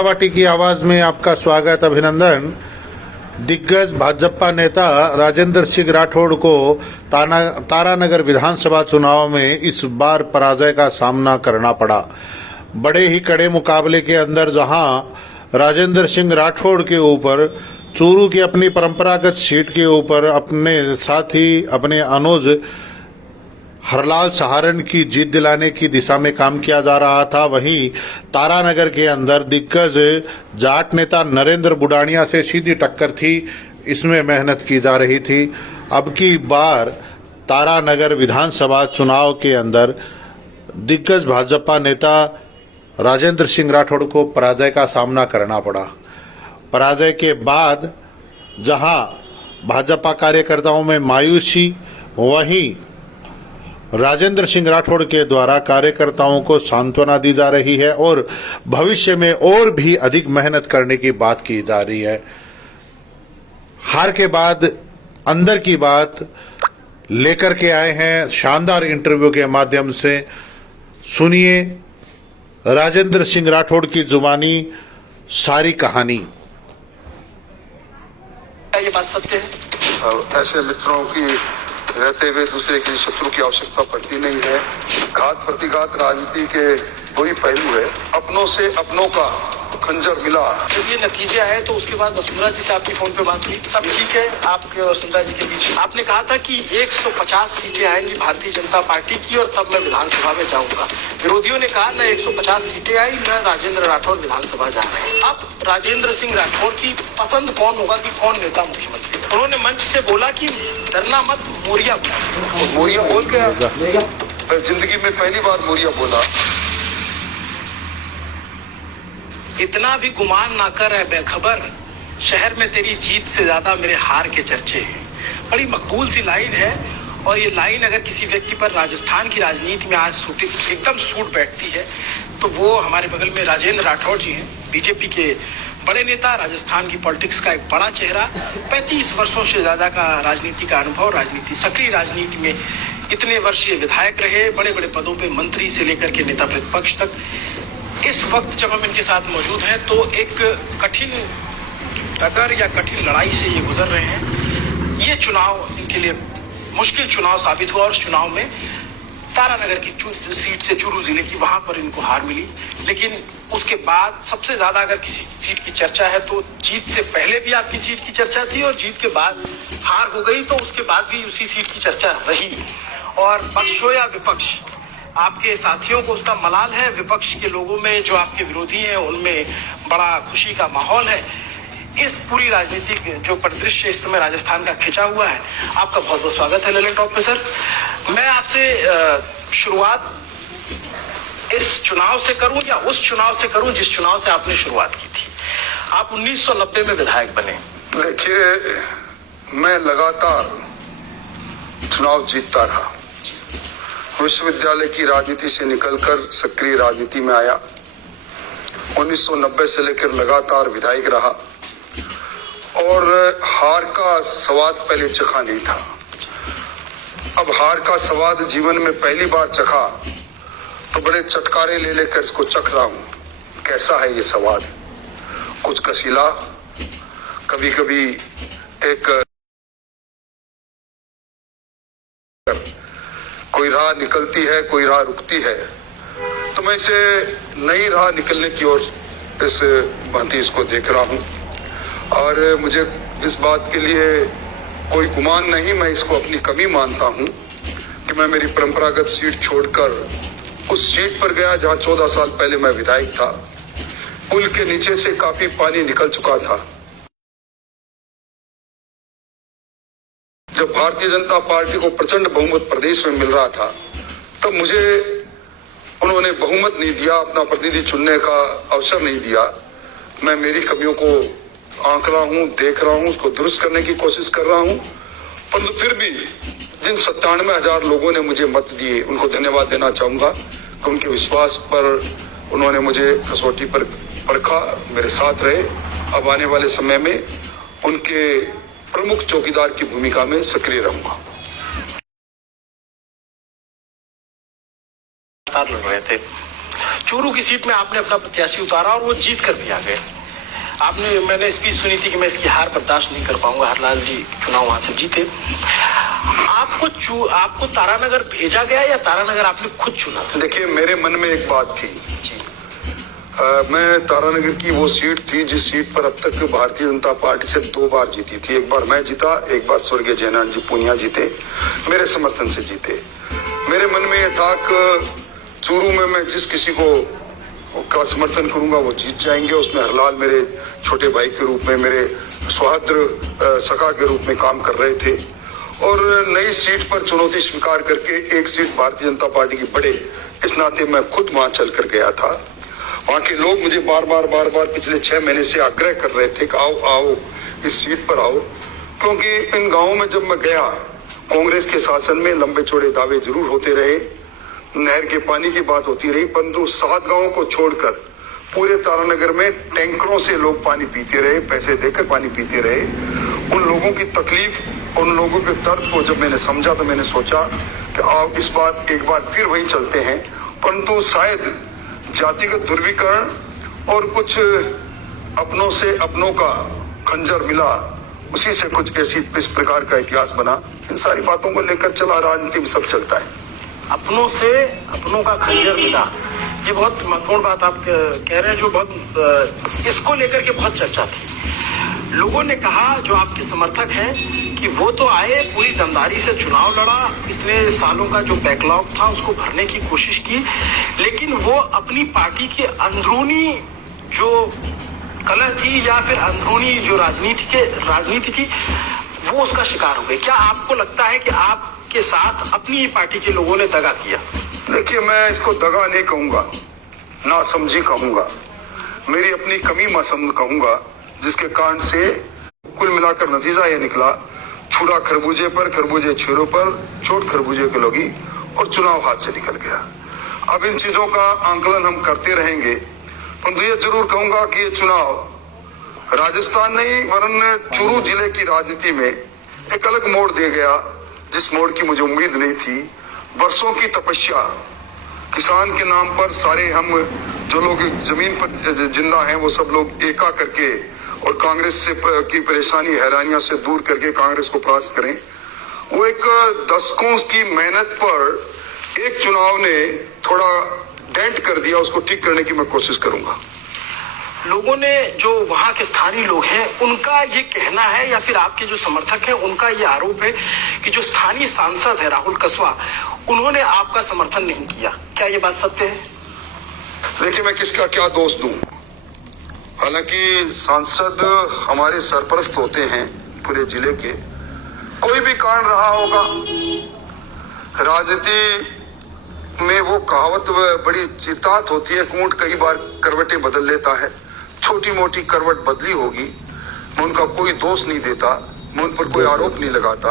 शेखावाटी की आवाज में आपका स्वागत, अभिनंदन। दिग्गज भाजपा नेता राजेंद्र सिंह राठौड़ को तारानगर विधानसभा चुनाव में इस बार पराजय का सामना करना पड़ा। बड़े ही कड़े मुकाबले के अंदर जहां राजेंद्र सिंह राठौड़ के ऊपर चूरू की अपनी परंपरागत सीट के ऊपर अपने साथी अपने अनुज हरलाल सहारण की जीत दिलाने की दिशा में काम किया जा रहा था, वहीं तारानगर के अंदर दिग्गज जाट नेता नरेंद्र बुडाणिया से सीधी टक्कर थी, इसमें मेहनत की जा रही थी। अब की बार तारानगर विधानसभा चुनाव के अंदर दिग्गज भाजपा नेता राजेंद्र सिंह राठौड़ को पराजय का सामना करना पड़ा। पराजय के बाद जहां भाजपा कार्यकर्ताओं में मायूसी, वहीं राजेंद्र सिंह राठौड़ के द्वारा कार्यकर्ताओं को सांत्वना दी जा रही है और भविष्य में और भी अधिक मेहनत करने की बात की जा रही है। हार के बाद अंदर की बात लेकर के आए हैं शानदार इंटरव्यू के माध्यम से। सुनिए राजेंद्र सिंह राठौड़ की जुबानी सारी कहानी। ये बात सत्य है? ऐसे मित्रों की रहते हुए दूसरे की शत्रु की आवश्यकता पड़ती नहीं है। घात प्रतिघात राजनीति के दो ही पहलू है। अपनों से अपनों का खंजर मिला। जब ये नतीजे आए तो उसके बाद वसुंधरा जी से आपकी फोन पे बात हुई, सब ठीक है आपके और वसुंधरा जी के बीच? आपने कहा था कि 150 सीटें आएंगी भारतीय जनता पार्टी की और तब मैं विधानसभा में जाऊंगा। विरोधियों ने कहा न 150 सीटें आई न राजेंद्र राठौड़ विधानसभा जा रहे हैं। अब राजेंद्र सिंह राठौड़ की पसंद कौन होगा कि कौन नेता मुख्यमंत्री? उन्होंने मंच से बोला कि डरना मत, मोरिया बोल के मैं जिंदगी में पहली बार मोरिया बोला। इतना भी गुमान ना कर है बेखबर, शहर में तेरी जीत से ज्यादा मेरे हार के चर्चे हैं। बड़ी मकबूल सी लाइन है और ये लाइन अगर किसी व्यक्ति पर राजस्थान की राजनीति में आज एकदम सूट बैठती है तो वो हमारे बगल में राजेंद्र राठौड़ जी हैं, बीजेपी के बड़े नेता, राजस्थान की पॉलिटिक्स का एक बड़ा चेहरा, 35 वर्षों से ज्यादा का राजनीति का अनुभव, राजनीति सक्रिय राजनीति में इतने वर्ष ये विधायक रहे, बड़े बड़े पदों पे मंत्री से लेकर के नेता प्रतिपक्ष तक। इस वक्त जब हम इनके साथ मौजूद हैं तो एक कठिन टक्कर या कठिन लड़ाई से ये गुजर रहे हैं। ये चुनाव इनके लिए मुश्किल चुनाव साबित हुआ और उस चुनाव में तारानगर की सीट से चूरू जिले की वहां पर इनको हार मिली। लेकिन उसके बाद सबसे ज्यादा अगर किसी सीट की चर्चा है तो जीत से पहले भी आपकी सीट की चर्चा थी और जीत के बाद हार हो गई तो उसके बाद भी उसी सीट की चर्चा रही। और पक्ष हो या विपक्ष, आपके साथियों को उसका मलाल है, विपक्ष के लोगों में जो आपके विरोधी हैं उनमें बड़ा खुशी का माहौल है। इस पूरी राजनीतिक जो परिदृश्य इस समय राजस्थान का खिंचा हुआ है, आपका बहुत बहुत स्वागत है ललन टॉप में सर। मैं आपसे शुरुआत इस चुनाव से करूं या उस चुनाव से करूं जिस चुनाव से आपने शुरुआत की थी? आप 1990 में विधायक बने। देखिए, मैं लगातार चुनाव जीतता रहा। विश्वविद्यालय की राजनीति से निकलकर सक्रिय राजनीति में आया। 1990 से लेकर लगातार विधायक रहा और हार का स्वाद पहले चखा नहीं था। अब हार का स्वाद जीवन में पहली बार चखा तो बड़े चटकारे ले लेकर इसको चख रहा हूं। कैसा है ये स्वाद? कुछ कसीला, कभी कभी एक कोई राह निकलती है, कोई राह रुकती है, तो मैं इसे नई राह निकलने की ओर इस भांति इसको देख रहा हूं। और मुझे इस बात के लिए कोई गुमान नहीं, मैं इसको अपनी कमी मानता हूं कि मैं मेरी परंपरागत सीट छोड़कर उस सीट पर गया जहां 14 साल पहले मैं विधायक था। पुल के नीचे से काफी पानी निकल चुका था। जब भारतीय जनता पार्टी को प्रचंड बहुमत प्रदेश में मिल रहा था तब मुझे उन्होंने बहुमत नहीं दिया, अपना प्रतिनिधि चुनने का अवसर नहीं दिया। मैं मेरी कमियों को आंक रहा हूं, देख रहा हूं, उसको दुरुस्त करने की कोशिश कर रहा हूं। परंतु फिर भी जिन 97,000 लोगों ने मुझे मत दिए उनको धन्यवाद देना चाहूंगा कि उनके विश्वास पर उन्होंने मुझे कसौटी पर परखा, मेरे साथ रहे। अब आने वाले समय में उनके प्रमुख चौकीदार की भूमिका में सक्रिय रहूंगा। लड़ रहे थे चूरू की सीट में आपने अपना प्रत्याशी उतारा और वो जीत कर भी आ गए। मैंने स्पीच सुनी थी कि मैं इसकी हार बर्दाश्त नहीं कर पाऊंगा, हरलाल जी चुनाव वहां से जीते। आपको तारानगर भेजा गया या तारानगर आपने खुद चुना? देखिए, मेरे मन में एक बात थी। मैं तारानगर की वो सीट थी जिस सीट पर अब तक भारतीय जनता पार्टी से 2 बार जीती थी। एक बार मैं जीता, एक बार स्वर्गीय जयनारायण जी पूनिया जीते, मेरे समर्थन से जीते। मेरे मन में यह था कि चूरू में मैं जिस किसी को का समर्थन करूंगा वो जीत जाएंगे। उसमें हरलाल मेरे छोटे भाई के रूप में, मेरे सौहार्द सखा के रूप में काम कर रहे थे और नई सीट पर चुनौती स्वीकार करके एक सीट भारतीय जनता पार्टी की बढ़े, इस नाते मैं खुद वहां चल कर गया था। वहां के लोग मुझे बार बार पिछले 6 महीने से आग्रह कर रहे थे कि आओ इस सीट पर आओ, क्योंकि इन गांवों में जब मैं गया, कांग्रेस के शासन में लंबे चौड़े दावे जरूर होते रहे, नहर के पानी की बात होती रही, परंतु 7 गांवों को छोड़कर पूरे तारानगर में टैंकरों से लोग पानी पीते रहे, पैसे देकर पानी पीते रहे। उन लोगों की तकलीफ, उन लोगों के दर्द को जब मैंने समझा तो मैंने सोचा कि आओ इस बार एक बार फिर वहीं चलते हैं। परंतु शायद जातिगत ध्रुवीकरण और कुछ अपनों से अपनों का खंजर मिला, उसी से कुछ ऐसी इस प्रकार का इतिहास बना। इन सारी बातों को लेकर चला, राजनीति में सब चलता है। अपनों से अपनों का खंजर मिला, ये बहुत महत्वपूर्ण बात आप कह रहे हैं, जो बहुत इसको लेकर के बहुत चर्चा थी। लोगों ने कहा, जो आपके समर्थक हैं, कि वो तो आए, पूरी दमदारी से चुनाव लड़ा, इतने सालों का जो बैकलॉग था उसको भरने की कोशिश की, लेकिन वो अपनी पार्टी के अंदरूनी जो कलह थी या फिर अंदरूनी जो राजनीति थी, वो उसका शिकार हो गए। क्या आपको लगता है कि आपके साथ अपनी पार्टी के लोगों ने दगा किया? देखिए, मैं इसको दगा नहीं कहूंगा, ना समझी कहूंगा, मेरी अपनी कमी मसंद कहूंगा, जिसके कारण से कुल मिलाकर नतीजा ये निकला, छुरा खरबूजे पर, खरबूजे छुरों पर, चोट खरबूजे को लगी और चुनाव हाथ से निकल गया। अब इन चीजों का आंकलन हम करते रहेंगे, परंतु ये जरूर कहूंगा कि ये चुनाव राजस्थान नहीं वरन चूरू जिले की राजनीति में एक अलग मोड़ दे गया, जिस मोड़ की मुझे उम्मीद नहीं थी। वर्षों की तपस्या, किसान के नाम पर सारे हम जो लोग जमीन पर जिंदा हैं वो सब लोग एका करके और कांग्रेस से की परेशानी हैरानियां से दूर करके कांग्रेस को परास्त करें, वो एक दशकों की मेहनत पर एक चुनाव ने थोड़ा डेंट कर दिया। उसको ठीक करने की मैं कोशिश करूंगा। लोगों ने, जो वहां के स्थानीय लोग हैं, उनका ये कहना है या फिर आपके जो समर्थक हैं उनका ये आरोप है कि जो स्थानीय सांसद है राहुल कसवा, उन्होंने आपका समर्थन नहीं किया। क्या ये बात सत्य है? देखिए, मैं किसका क्या दोष दूं। हालांकि सांसद हमारे सरपरस्त होते हैं पूरे जिले के, कोई भी कारण रहा होगा। राजनीति में वो कहावत बड़ी चिरतात होती है, ऊंट कई बार करवटें बदल लेता है। छोटी मोटी करवट बदली होगी, मैं उनका कोई दोष नहीं देता, मैं उन पर कोई आरोप नहीं लगाता,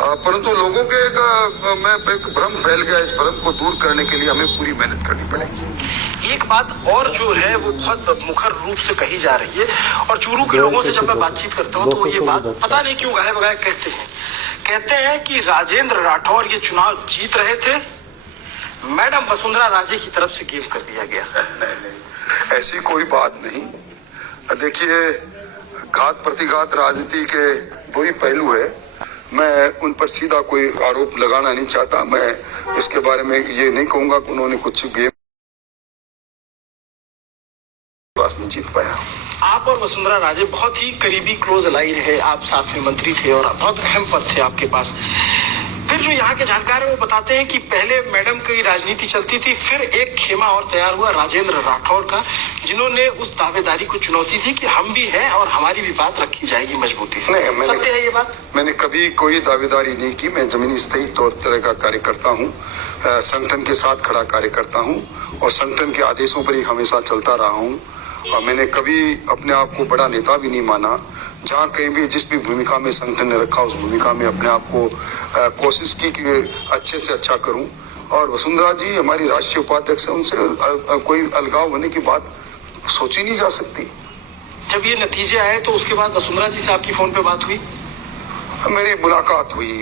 परंतु लोगों के एक भ्रम फैल गया। इस भ्रम को दूर करने के लिए हमें पूरी मेहनत करनी पड़ेगी। एक बात और जो है वो बहुत मुखर रूप से कही जा रही है, और चूरू के लोगों से जब मैं बातचीत करता हूँ तो वो ये बात पता नहीं क्यों गाहे बगाए कहते हैं कि राजेंद्र राठौर ये चुनाव जीत रहे थे, मैडम वसुंधरा राजे की तरफ से गेम कर दिया गया। नहीं, ऐसी कोई बात नहीं। देखिए, घात प्रतिघात राजनीति के 2 ही पहलू है। मैं उन पर सीधा कोई आरोप लगाना नहीं चाहता। मैं इसके बारे में ये नहीं कहूंगा कि उन्होंने कुछ गेम नहीं जीत पाया। आप और वसुंधरा राजे बहुत ही करीबी क्लोज अलाई रहे, आप साथ में मंत्री थे और बहुत अहम पद थे आपके पास। फिर जो यहाँ के जानकार हैं वो बताते हैं कि पहले मैडम की राजनीति चलती थी, फिर एक खेमा और तैयार हुआ राजेंद्र राठौर का, जिन्होंने उस दावेदारी को चुनौती दी कि हम भी हैं और हमारी भी बात रखी जाएगी मजबूती से। नहीं, सत्य है ये बात? मैंने कभी कोई दावेदारी नहीं की। मैं जमीनी स्थायी तौर तरह का कार्यकर्ता हूँ, संगठन के साथ खड़ा कार्यकर्ता हूँ और संगठन के आदेशों पर ही हमेशा चलता रहा हूँ। और मैंने कभी अपने आप को बड़ा नेता भी नहीं माना। जहाँ कहीं भी जिस भी भूमिका में संगठन ने रखा, उस भूमिका में अपने आप को कोशिश की कि अच्छे से अच्छा करूं। और वसुंधरा जी हमारी राष्ट्रीय उपाध्यक्ष है, उनसे कोई अलगाव होने की बात सोची नहीं जा सकती। जब ये नतीजे आए तो उसके बाद वसुंधरा जी से आपकी फोन पे बात हुई? मेरी मुलाकात हुई।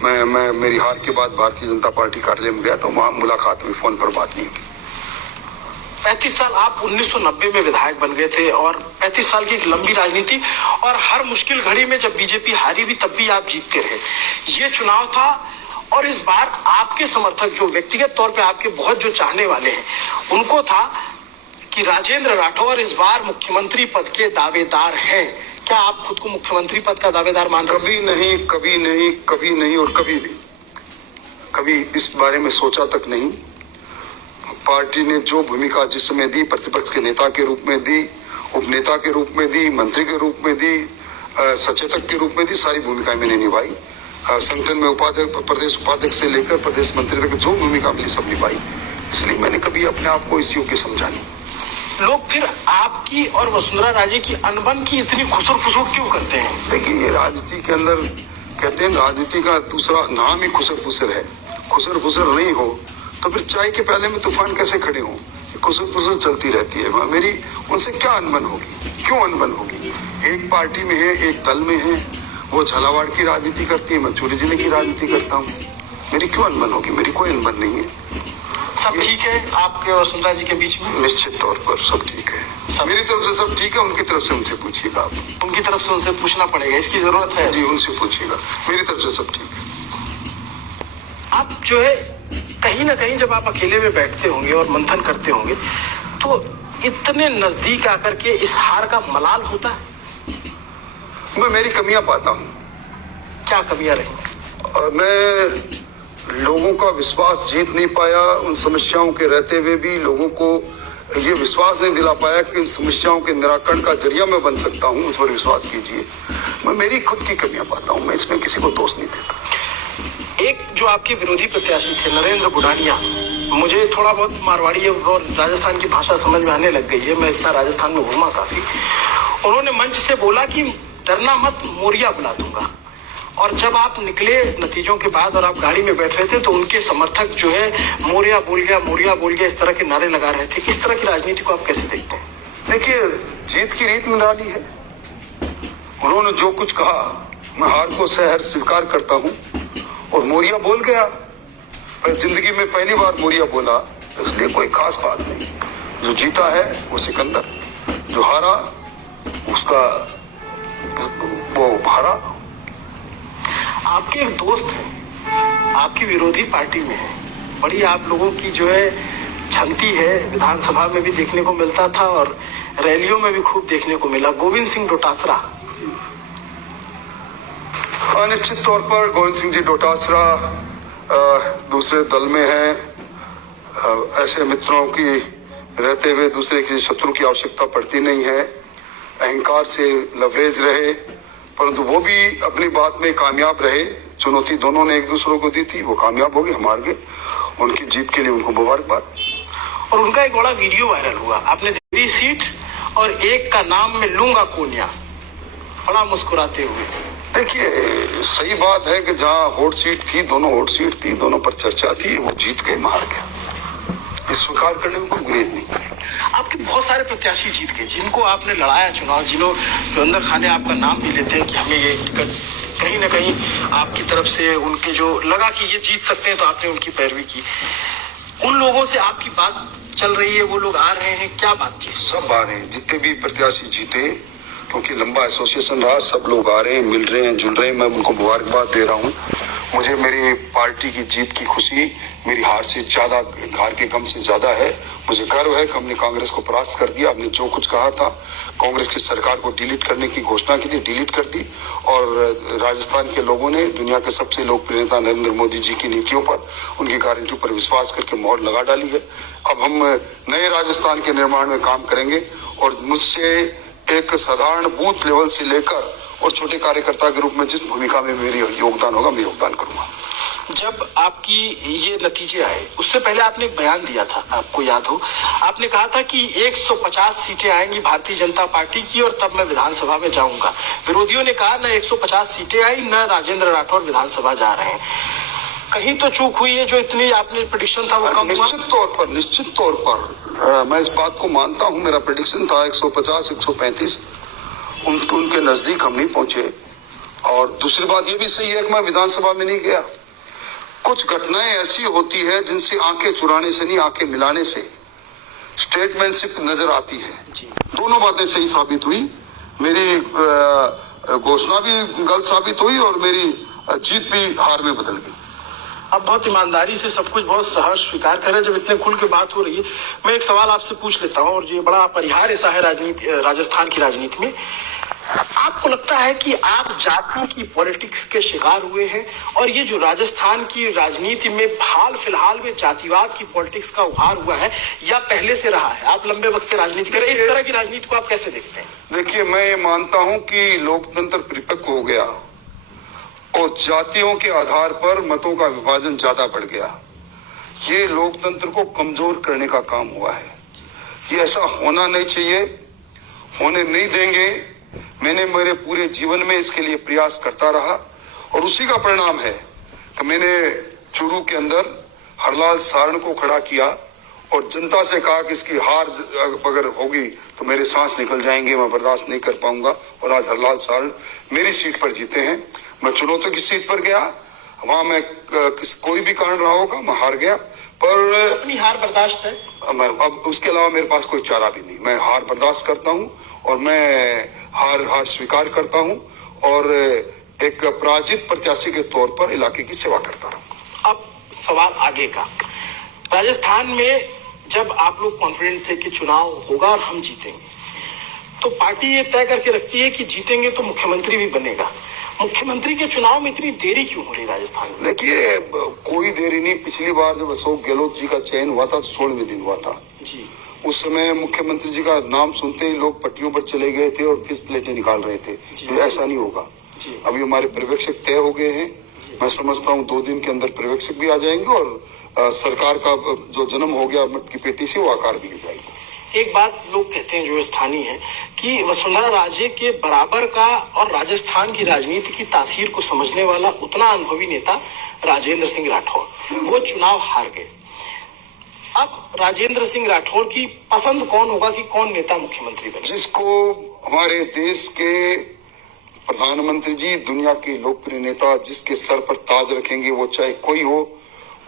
मैं मेरी हार के बाद भारतीय जनता पार्टी कार्यालय में गया तो वहाँ मुलाकात हुई, फोन पर बात नहीं हुई। 35 साल आप 1990 में विधायक बन गए थे और 35 साल की एक लंबी राजनीति, और हर मुश्किल घड़ी में जब बीजेपी हारी भी तब भी आप जीतते रहे। ये चुनाव था और इस बार आपके समर्थक, जो व्यक्तिगत तौर पे आपके बहुत जो चाहने वाले हैं, उनको था कि राजेंद्र राठौर इस बार मुख्यमंत्री पद के दावेदार हैं। क्या आप खुद को मुख्यमंत्री पद का दावेदार मान रहे हैं? कभी नहीं, कभी नहीं, कभी नहीं और कभी नहीं, कभी इस बारे में सोचा तक नहीं। पार्टी ने जो भूमिका जिस समय दी, प्रतिपक्ष के नेता के रूप में दी, उपनेता के रूप में दी, मंत्री के रूप में दी, सचेतक के रूप में दी, सारी भूमिकाएं मैंने निभाई। संगठन में उपाध्यक्ष, प्रदेश उपाध्यक्ष से लेकर प्रदेश मंत्री तक जो भूमिका मिली सब निभाई। इसलिए मैंने कभी अपने आप को इस योग्य समझा नहीं। लोग फिर आपकी और वसुंधरा राजे की अनबन की इतनी खुसर फुसर क्यों करते हैं? देखिए, ये राजनीति के अंदर कहते हैं, राजनीति का दूसरा नाम ही खुसर फुसर है। खुसर फुसर नहीं हो तो फिर चाय के प्याले में तूफान कैसे खड़े हों? खुसर फुसर चलती रहती है। मेरी उनसे क्या अनबन होगी? क्यों अनबन होगी? एक पार्टी में है, एक दल में है। वो झालावाड़ की राजनीति करती है, मैं चूरू जिले की राजनीति करता हूँ। मेरी क्यों अनबन होगी? मेरी कोई अनबन नहीं है। सब ठीक है आपके और वसुंधरा जी के बीच में? निश्चित तौर पर सब ठीक है। मेरी तरफ से सब ठीक है, उनकी तरफ से उनसे पूछिएगा आप। उनकी तरफ से उनसे पूछना पड़ेगा, इसकी जरूरत है। जी, उनसे पूछिएगा। मेरी तरफ से सब ठीक है। आप जो है कहीं ना कहीं जब आप अकेले में बैठते होंगे और मंथन करते होंगे तो इतने नजदीक आकर के इस हार का मलाल होता है? मैं मेरी कमियां पाता हूँ। क्या कमियां रही? मैं लोगों का विश्वास जीत नहीं पाया। उन समस्याओं के रहते हुए भी लोगों को ये विश्वास नहीं दिला पाया कि इन समस्याओं के निराकरण का जरिया मैं बन सकता हूँ। उस पर विश्वास कीजिए। मैं मेरी खुद की कमियां पाता हूँ, मैं इसमें किसी को दोष नहीं देता। एक जो आपके विरोधी प्रत्याशी थे नरेंद्र बुडानिया, मुझे थोड़ा बहुत मारवाड़ी और राजस्थान की भाषा समझ में आने लग गई है, मैं इतना राजस्थान में घूमा काफी। उन्होंने मंच से बोला कि डरना मत, मोरिया बुला दूंगा। और जब आप निकले नतीजों के बाद और आप गाड़ी में बैठ रहे थे तो उनके समर्थक जो है मोरिया बोल गया, मोरिया बोल गया, इस तरह के नारे लगा रहे थे। इस तरह की राजनीति को आप कैसे देखते हैं? देखिए, जीत की रीत निराली है। उन्होंने जो कुछ कहा, मैं हार को सहर्ष स्वीकार करता हूँ। और मोरिया बोल गया, पर जिंदगी में पहली बार मोरिया बोला, इसलिए कोई खास बात नहीं। जो जीता है वो सिकंदर, जो हारा उसका वो हारा। आपके एक दोस्त है, आपकी विरोधी पार्टी में है, बड़ी आप लोगों की जो है छंती है, विधानसभा में भी देखने को मिलता था और रैलियों में भी खूब देखने को मिला, गोविंद सिंह डोटासरा। निश्चित तौर पर गोविंद सिंह जी डोटासरा दूसरे दल में हैं। ऐसे मित्रों की रहते हुए दूसरे किसी शत्रु की आवश्यकता पड़ती नहीं है। अहंकार से लवरेज रहे, परंतु वो भी अपनी बात में कामयाब रहे। चुनौती दोनों ने एक दूसरे को दी थी, वो कामयाब हो गए, हम हार गए। उनकी जीत के लिए उनको मुबारकबाद। और उनका एक बड़ा वीडियो वायरल हुआ, आपने तेरी सीट और एक का नाम मैं लूंगा कोनिया, बड़ा मुस्कुराते हुए। देखिए, सही बात है कि जहाँ होट सीट थी, दोनों होट सीट थी, दोनों पर चर्चा थी, वो जीत गए, हार गया। इस स्वीकार करने में कोई गुरेज नहीं। आपके बहुत सारे प्रत्याशी जीत गए, जिनको आपने लड़ाया चुनाव, जिन्हों जो अंदर खाने आपका नाम भी लेते हैं कि हमें ये टिकट, कहीं ना कहीं आपकी तरफ से उनके जो लगा कि ये जीत सकते हैं तो आपने उनकी पैरवी की। उन लोगों से आपकी बात चल रही है, वो लोग आ रहे हैं, क्या बात की? सब आ रहे हैं, जितने भी प्रत्याशी जीते, क्योंकि लंबा एसोसिएशन रहा, सब लोग आ रहे हैं, मिल रहे हैं, जुल रहे हैं। मैं उनको मुबारकबाद दे रहा हूँ। मुझे मेरी पार्टी की जीत की खुशी मेरी हार से ज्यादा, हार के गम से ज्यादा है। मुझे गर्व है कि हमने कांग्रेस को परास्त कर दिया। हमने जो कुछ कहा था, कांग्रेस की सरकार को डिलीट करने की घोषणा की थी, डिलीट कर दी। और राजस्थान के लोगों ने दुनिया के सबसे लोकप्रिय नेता नरेंद्र मोदी जी की नीतियों पर, उनकी गारंटी पर विश्वास करके मोहर लगा डाली है। अब हम नए राजस्थान के निर्माण में काम करेंगे और मुझसे एक साधारण बूथ लेवल से लेकर और छोटे कार्यकर्ता के रूप में जिस भूमिका में मेरी योगदान होगा, मैं योगदान करूंगा। जब आपकी ये नतीजे आए, उससे पहले आपने एक बयान दिया था, आपको याद हो, आपने कहा था कि 150 सीटें आएंगी भारतीय जनता पार्टी की और तब मैं विधानसभा में जाऊंगा। विरोधियों ने कहा न 150 सीटें आई, न राजेंद्र राठौर विधानसभा जा रहे हैं। कहीं तो चूक हुई है, जो इतनी आपने प्रेडिक्शन था वो कम हुआ? निश्चित तौर पर मैं इस बात को मानता हूं। मेरा प्रेडिक्शन था 150, 135, उनके नजदीक हम नहीं पहुंचे। और दूसरी बात ये भी सही है कि मैं विधानसभा में नहीं गया। कुछ घटनाएं ऐसी होती है जिनसे आंखें चुराने से नहीं, आंखें मिलाने से स्टेटमैनशिप नजर आती है। जी। दोनों बातें सही साबित हुई, मेरी घोषणा भी गलत साबित हुई और मेरी जीत भी हार में बदल गई। आप बहुत ईमानदारी से सब कुछ बहुत सहर्ष स्वीकार कर रहे हैं। जब इतने खुल के बात हो रही है, मैं एक सवाल आपसे पूछ लेता हूं, और ये बड़ा अपरिहार्य ऐसा है राजस्थान की राजनीति में। आपको लगता है कि आप जाति की पॉलिटिक्स के शिकार हुए हैं, और ये जो राजस्थान की राजनीति में हाल फिलहाल में जातिवाद की पॉलिटिक्स का उभार हुआ है, या पहले से रहा है? आप लंबे वक्त से राजनीति कर रहे हैं, इस तरह की राजनीति को आप कैसे देखते हैं? देखिए, मैं ये मानता हूं कि लोकतंत्र परिपक्व हो गया और जातियों के आधार पर मतों का विभाजन ज्यादा बढ़ गया। ये लोकतंत्र को कमजोर करने का काम हुआ है। ये ऐसा होना नहीं चाहिए, होने नहीं देंगे। मैंने मेरे पूरे जीवन में इसके लिए प्रयास करता रहा, और उसी का परिणाम है कि मैंने चूरू के अंदर हरलाल सारण को खड़ा किया और जनता से कहा कि इसकी हार अगर होगी तो मेरे सांस निकल जाएंगे, मैं बर्दाश्त नहीं कर पाऊंगा। और आज हरलाल सारण मेरी सीट पर जीते हैं। मैं चुनौती की सीट पर गया, वहां मैं कोई भी कारण रहा होगा, मैं हार गया, पर अपनी हार बर्दाश्त है। मैं अब उसके अलावा मेरे पास कोई चारा भी नहीं। मैं हार बर्दाश्त करता हूं और मैं हार स्वीकार करता हूं, और एक पराजित प्रत्याशी के तौर पर इलाके की सेवा करता रहूंगा। अब सवाल आगे का, राजस्थान में जब आप लोग कॉन्फिडेंट थे कि चुनाव होगा और हम जीतेंगे, तो पार्टी ये तय करके रखती है कि जीतेंगे तो मुख्यमंत्री भी बनेगा। मुख्यमंत्री के चुनाव में इतनी देरी क्यों हो रही राजस्थान में? देखिए, कोई देरी नहीं। पिछली बार जब अशोक गहलोत जी का चयन हुआ था तो 16वें दिन हुआ था जी। उस समय मुख्यमंत्री जी का नाम सुनते ही लोग पट्टियों पर चले गए थे और फिर प्लेटें निकाल रहे थे। तो ऐसा नहीं होगा। अभी हमारे पर्यवेक्षक तय हो गए हैं। मैं समझता हूँ 2 दिन के अंदर पर्यवेक्षक भी आ जाएंगे, और सरकार का जो जन्म हो गया मत की पेटी से, वो आकार भी ले जाएगा। एक बात लोग कहते हैं जो स्थानीय है कि वसुंधरा राजे के बराबर का और राजस्थान की राजनीति की तासीर को समझने वाला उतना अनुभवी नेता राजेंद्र सिंह राठौड़, वो चुनाव हार गए। अब राजेंद्र सिंह राठौड़ की पसंद कौन होगा कि कौन नेता मुख्यमंत्री बने? जिसको हमारे देश के प्रधानमंत्री जी, दुनिया के लोकप्रिय नेता, जिसके सर पर ताज रखेंगे, वो चाहे कोई हो,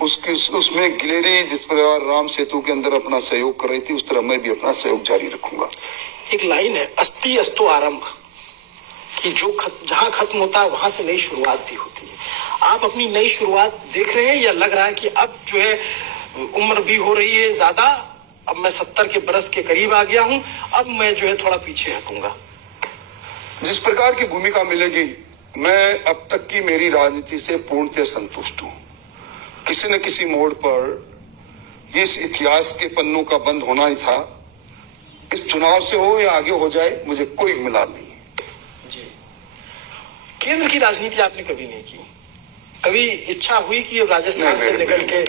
उसमें गिलेरी जिस प्रकार राम सेतु के अंदर अपना सहयोग कर रही थी, उस तरह मैं भी अपना सहयोग जारी रखूंगा। एक लाइन है, अस्ति अस्तो आरंभ, कि जो जहां खत्म होता है वहां से नई शुरुआत भी होती है। आप अपनी नई शुरुआत देख रहे हैं, या लग रहा है कि अब जो है उम्र भी हो रही है ज्यादा, अब मैं 70 के बरस के करीब आ गया हूं, अब मैं जो है थोड़ा पीछे हटूंगा? जिस प्रकार की भूमिका मिलेगी, मैं अब तक की मेरी राजनीति से पूर्णतः संतुष्ट हूँ। किसी न किसी मोड़ पर इस इतिहास के पन्नों का बंद होना ही था। इस चुनाव से हो या आगे हो जाए, मुझे कोई मिलान नहीं है। जी। केंद्र की राजनीति आपने कभी नहीं की? कभी इच्छा हुई कि राजस्थान से निकल के?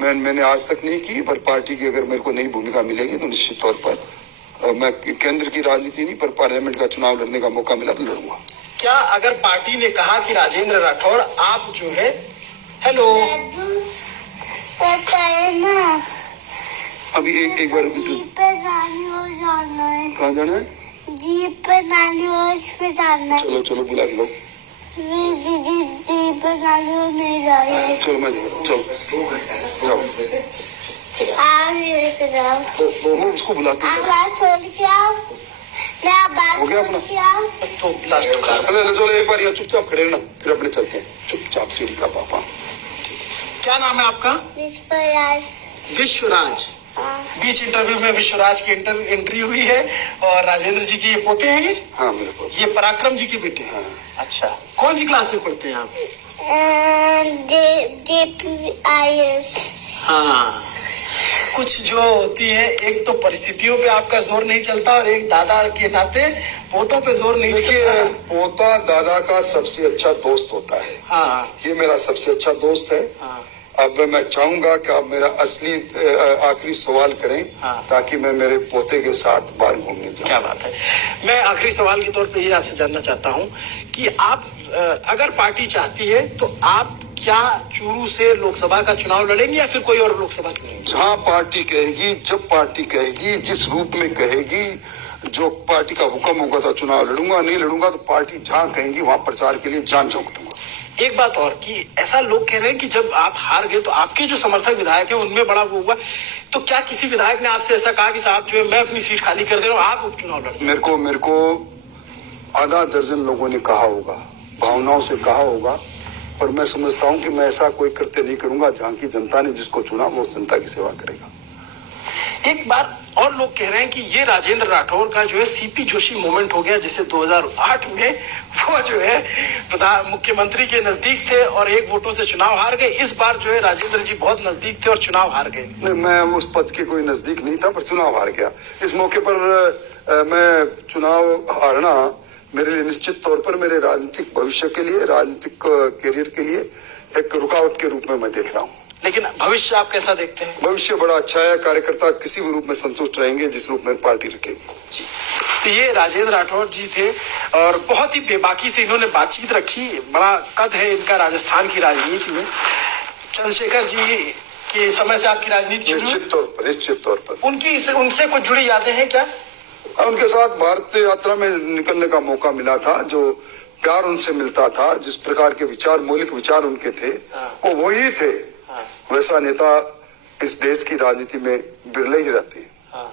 मैंने आज तक नहीं की, पर पार्टी की अगर मेरे को नई भूमिका मिलेगी तो निश्चित तौर पर मैं केंद्र की राजनीति नहीं, पर पार्लियामेंट का चुनाव लड़ने का मौका मिला तो लड़ूंगा। क्या अगर पार्टी ने कहा कि राजेंद्र राठौड़ आप जो है, हेलो, अभी एक बार कहाँ जाना है? जीप पे नानी हाउस पे जाना है। चलो बुला के लो। दीदी जीप पे नानी हाउस नहीं जा रही। चलो मैं चलो आप लेके जाओ। तो उसको बुलाते हैं। आवाज छोड़ के आओ। हो गया अपना? तो लास्ट चलो एक बार यहाँ चुपचाप खड़े रहना, फिर अपने चलते हैं चुपचाप। सीढ़ी का पापा, क्या नाम है आपका? विश्वराज। बीच इंटरव्यू में विश्वराज की एंट्री हुई है, और राजेंद्र जी के ये पोते हैं। ये हाँ, मेरे पोते। ये पराक्रम जी के बेटे हैं। अच्छा, कौन सी क्लास में पढ़ते हैं आप? JPIS। हाँ, कुछ जो होती है, एक तो परिस्थितियों पे आपका जोर नहीं चलता, और एक दादा के नाते पोतों पे जोर नहीं देखिए, चलता। पोता दादा का सबसे अच्छा दोस्त होता है। हाँ, ये मेरा सबसे अच्छा दोस्त है। हाँ। अब मैं चाहूंगा कि आप मेरा असली आखिरी सवाल करें, हाँ। ताकि मैं मेरे पोते के साथ बाहर घूमने जाऊं। क्या बात है। मैं आखिरी सवाल के तौर पे ये आपसे जानना चाहता हूँ कि आप अगर पार्टी चाहती है तो आप क्या चूरू से लोकसभा का चुनाव लड़ेंगे, या फिर कोई और लोकसभा चुनेंगे? जहां पार्टी कहेगी, जब पार्टी कहेगी, जिस रूप में कहेगी, जो पार्टी का हुक्म होगा तो चुनाव लड़ूंगा। नहीं लड़ूंगा तो पार्टी जहां कहेंगी वहां प्रचार के लिए जान झोंक दूंगा। एक बात और कि ऐसा लोग कह रहे हैं कि जब आप हार गए तो आपके जो समर्थक विधायक हैं उनमें बड़ा वो हुआ तो क्या किसी विधायक ने आपसे ऐसा कहा कि साहब जो है मैं अपनी सीट खाली कर दे रहा हूँ, आप उपचुनाव लड़ें? मेरे को आधा दर्जन लोगों ने कहा होगा, भावनाओं से कहा होगा, पर मैं समझता हूं कि मैं ऐसा कोई कृत्य नहीं करूंगा। जहां की जनता ने जिसको चुना वो जनता की सेवा करेगा। एक बार और लोग कह रहे हैं कि ये राजेंद्र राठौर का जो है सीपी जोशी मोमेंट हो गया, जिसे 2008 में वो जो है प्रधान मुख्यमंत्री के नजदीक थे और 1 वोटों से चुनाव हार गए। इस बार जो है राजेंद्र जी बहुत नजदीक थे और चुनाव हार गए। नहीं, मैं उस पद के कोई नजदीक नहीं था, पर चुनाव हार गया। इस मौके पर मैं चुनाव हारना मेरे लिए निश्चित तौर पर मेरे राजनीतिक भविष्य के लिए, राजनीतिक करियर के लिए एक रुकावट के रूप में मैं देख रहा हूँ। लेकिन भविष्य आप कैसा देखते हैं? भविष्य बड़ा अच्छा है। कार्यकर्ता किसी भी रूप में संतुष्ट रहेंगे जिस रूप में पार्टी रखेगी। तो ये राजेंद्र राठौर जी थे और बहुत ही बेबाकी से इन्होंने बातचीत रखी। बड़ा कद है इनका राजस्थान की राजनीति में। चंद्रशेखर जी के समय से आपकी राजनीति शुरू? निश्चित तौर पर उनसे कुछ जुड़ी यादें हैं क्या? उनके साथ भारत यात्रा में निकलने का मौका मिला था। जो प्यार उनसे मिलता था, जिस प्रकार के विचार, मौलिक विचार उनके थे, वो वही थे। वैसा नेता इस देश की राजनीति में बिरले ही रहते हैं।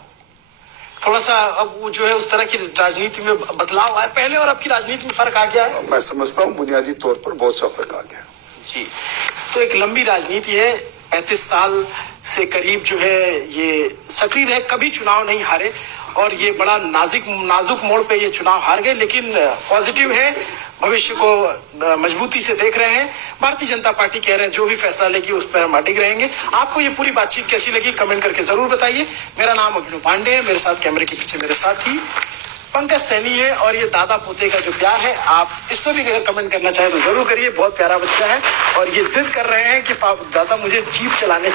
थोड़ा सा अब वो जो है उस तरह की राजनीति में बदलाव आया, पहले और अब की राजनीति में फर्क आ गया है। मैं समझता हूँ बुनियादी तौर पर बहुत सा फर्क आ गया जी। तो एक लंबी राजनीति है, 35 साल से करीब जो है ये सक्रिय रहे, कभी चुनाव नहीं हारे और ये बड़ा नाजुक मोड़ पे ये चुनाव हार गए, लेकिन पॉजिटिव है, भविष्य को मजबूती से देख रहे हैं। भारतीय जनता पार्टी कह रहे हैं जो भी फैसला लेगी उस पर हम अडिग रहेंगे। आपको ये पूरी बातचीत कैसी लगी कमेंट करके जरूर बताइए। मेरा नाम अभिनव पांडे है, मेरे साथ कैमरे के पीछे मेरे साथी पंकज सैनी है और ये दादा पोते का जो प्यार है, आप इस पर भी अगर कमेंट करना चाहें तो जरूर करिए। बहुत प्यारा बच्चा है और ये जिद कर रहे हैं कि दादा मुझे जीप चलाने